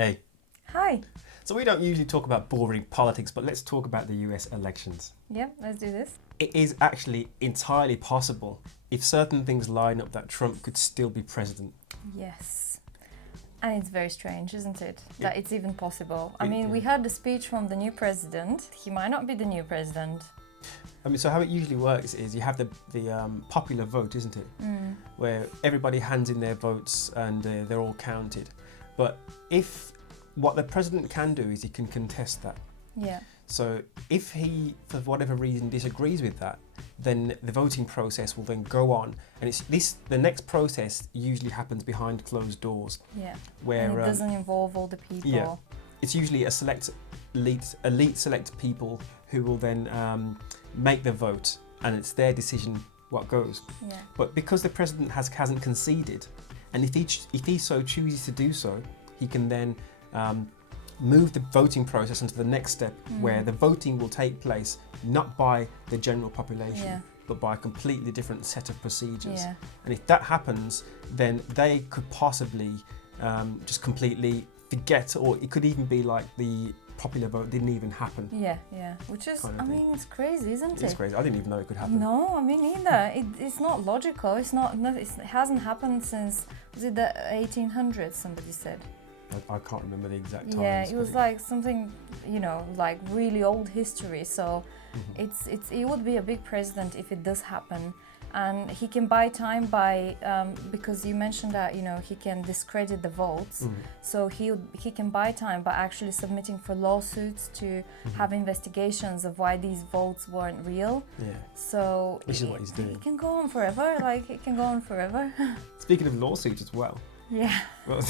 Hey. Hi. So we don't usually talk about boring politics, but let's talk about the US elections. Yeah, let's do this. It is actually entirely possible, if certain things line up, that Trump could still be president. Yes. And it's very strange, isn't it? That it's even possible. I mean, yeah. we heard the speech from the new president. He might not be the new president. I mean, so how it usually works is you have the popular vote, isn't it? Where everybody hands in their votes and they're all counted. But what the president can do is he can contest that. Yeah. So if he, for whatever reason, disagrees with that, then the voting process will then go on, and the next process usually happens behind closed doors. Yeah. Where and it doesn't involve all the people. Yeah. It's usually a elite select people who will then make the vote, and it's their decision what goes. Yeah. But because the president hasn't conceded, and if he so chooses to do so, he can then move the voting process into the next step, where the voting will take place not by the general population, but by a completely different set of procedures. Yeah. And if that happens, then they could possibly just completely forget, or it could even be like the popular vote didn't even happen. Yeah, yeah. Which is, I mean, it's crazy, isn't it? It's crazy. I didn't even know it could happen. No, I mean, neither. It's not logical. It hasn't happened since, was it the 1800s, somebody said? I can't remember the exact times. Yeah, it was like something, like really old history. So it would be a big president if it does happen. And he can buy time by, because you mentioned that, he can discredit the votes. So he can buy time by actually submitting for lawsuits to have investigations of why these votes weren't real. Yeah. So which is what he's doing. It can go on forever. It can go on forever. Speaking of lawsuits as well. Yeah. Well,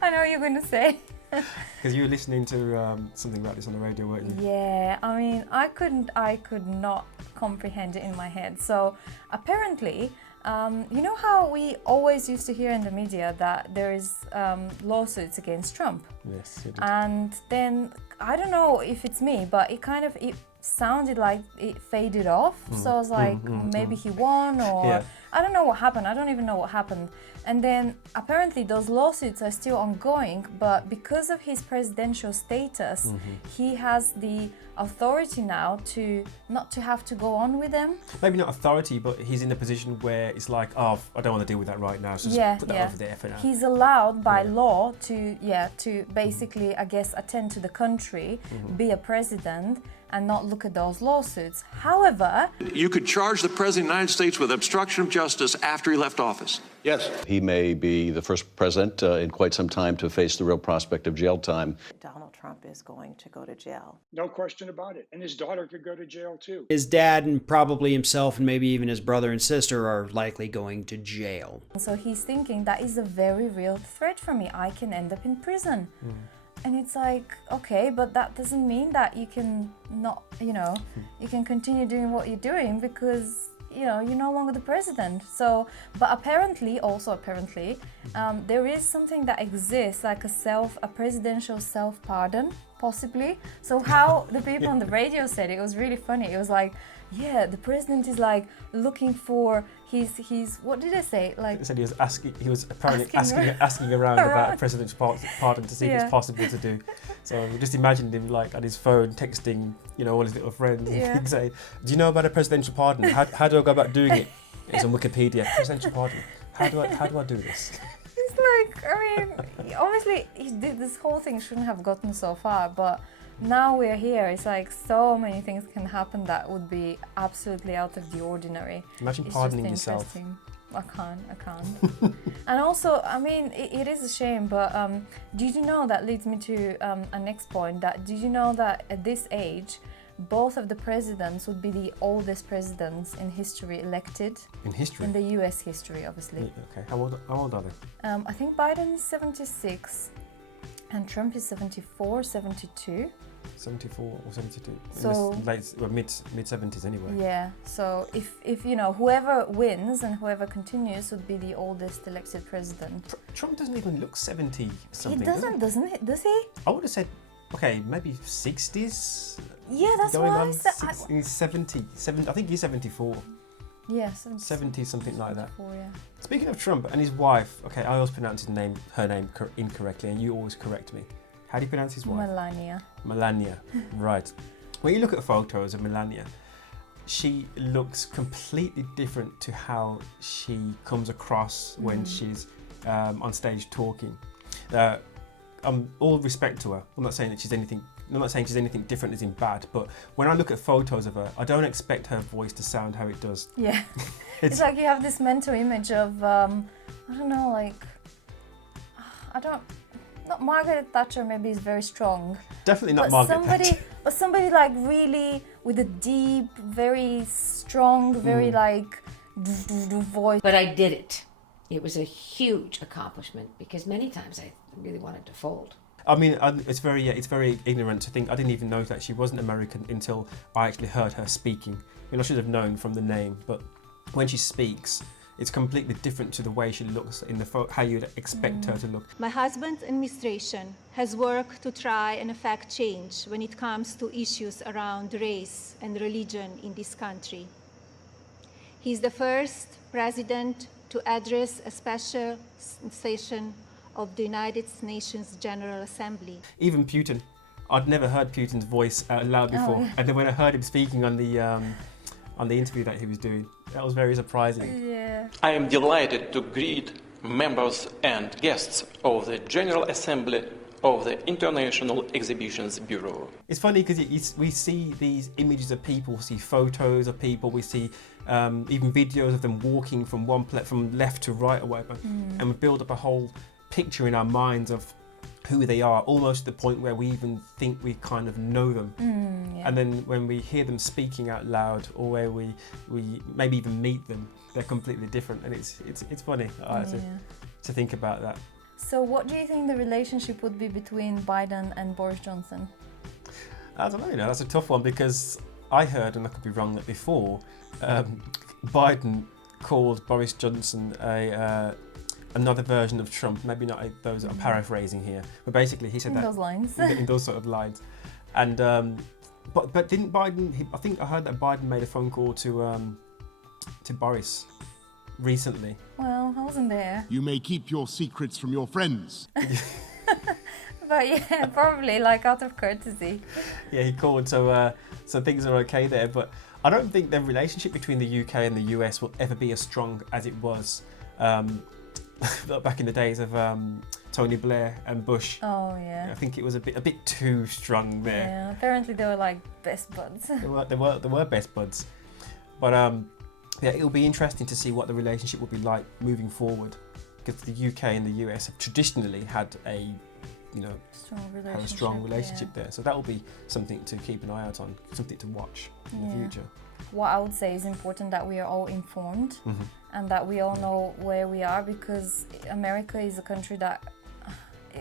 I know what you're going to say. Because you were listening to something about this on the radio, weren't you? Yeah, I mean, I could not comprehend it in my head. So apparently, you know how we always used to hear in the media that there is lawsuits against Trump? Yes, you did. And then, I don't know if it's me, but it sounded like it faded off. So I was like, maybe he won, or I don't know what happened. I don't even know what happened. And then apparently those lawsuits are still ongoing, but because of his presidential status, he has the authority now not to have to go on with them. Maybe not authority, but he's in a position where it's like, oh, I don't want to deal with that right now, so just put that over there for now. He's allowed by law to basically, I guess, attend to the country, be a president, and not look at those lawsuits. However, you could charge the President of the United States with obstruction of justice after he left office. Yes. He may be the first president in quite some time to face the real prospect of jail time. Donald Trump is going to go to jail. No question about it. And his daughter could go to jail too. His dad and probably himself and maybe even his brother and sister are likely going to jail. So he's thinking that is a very real threat for me. I can end up in prison. And it's like, okay, but that doesn't mean that you can not, you can continue doing what you're doing because, you're no longer the president. So, but apparently, there is something that exists, like a presidential self-pardon, possibly. So how the people on the radio said it was really funny. It was like, yeah, the president is like looking for his what did I say? Like he said he was apparently asking around about a president's pardon to see if it's possible to do. So just imagine him like on his phone texting, all his little friends and say, do you know about a presidential pardon? How do I go about doing it? It's on Wikipedia. Presidential pardon. How do I do this? It's like, I mean, obviously this whole thing shouldn't have gotten so far, but now we're here. It's like so many things can happen that would be absolutely out of the ordinary. Imagine pardoning yourself. I can't. And also, I mean, it is a shame, but did you know, that leads me to a next point, that did you know that at this age, both of the presidents would be the oldest presidents in history elected? In history? In the US history, obviously. Okay, how old are they? I think Biden is 76 and Trump is 74, 72. 74 or 72. So mid-70s anyway. Yeah. So if whoever wins and whoever continues would be the oldest elected president. Trump doesn't even look 70 something. He doesn't he? Does he? I would have said, okay, maybe 60s. Yeah, that's going why on I said. He's 70. I think he's 74. Yeah, 70, something like that. Yeah. Speaking of Trump and his wife, okay, I always pronounce her name incorrectly, and you always correct me. How do you pronounce his wife? Melania. Melania, right. When you look at photos of Melania, she looks completely different to how she comes across when she's on stage talking. All respect to her. I'm not saying she's anything different as in bad, but when I look at photos of her, I don't expect her voice to sound how it does. Yeah. It's like you have this mental image of, I don't know, like, not Margaret Thatcher maybe is very strong. Definitely not Margaret Thatcher. But somebody like really with a deep, very strong, very like voice. But I did it. It was a huge accomplishment because many times I really wanted to fold. I mean, it's very ignorant to think. I didn't even know that she wasn't American until I actually heard her speaking. I mean, I should have known from the name, but when she speaks, it's completely different to the way she looks in the how you'd expect her to look. My husband's administration has worked to try and effect change when it comes to issues around race and religion in this country. He's the first president to address a special session of the United Nations General Assembly. Even Putin. I'd never heard Putin's voice out loud before. Oh. And then when I heard him speaking on the interview that he was doing, that was very surprising. Yeah. I am delighted to greet members and guests of the General Assembly of the International Exhibitions Bureau. It's funny because we see these images of people, we see photos of people, we see even videos of them walking from from left to right or whatever, and we build up a whole picture in our minds of who they are, almost to the point where we even think we kind of know them. Yeah. And then when we hear them speaking out loud, or where we maybe even meet them, they're completely different, and it's funny to think about that. So what do you think the relationship would be between Biden and Boris Johnson? I don't know, that's a tough one, because I heard, and I could be wrong, that before Biden called Boris Johnson another version of Trump, maybe not those, I'm paraphrasing here, but basically he said in those lines. in those sort of lines. And but didn't Biden, I think I heard that Biden made a phone call to Boris recently. Well, I wasn't there. You may keep your secrets from your friends. But yeah, probably like out of courtesy. Yeah, he called, so things are okay there. But I don't think the relationship between the UK and the US will ever be as strong as it was back in the days of Tony Blair and Bush. Oh yeah. I think it was a bit too strong there. Yeah, apparently they were like best buds. They were best buds. But yeah, it'll be interesting to see what the relationship will be like moving forward, because the UK and the US have traditionally had a strong relationship there. So that will be something to keep an eye out on, something to watch in the future. What I would say is important that we are all informed and that we all know where we are, because America is a country that,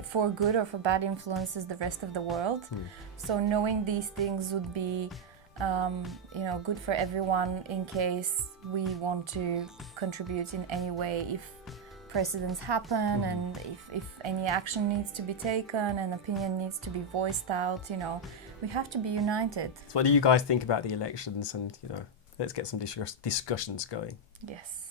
for good or for bad, influences the rest of the world. So knowing these things would be good for everyone in case we want to contribute in any way. If precedents happen and if any action needs to be taken and opinion needs to be voiced out, we have to be united. So what do you guys think about the elections? And let's get some discussions going. Yes.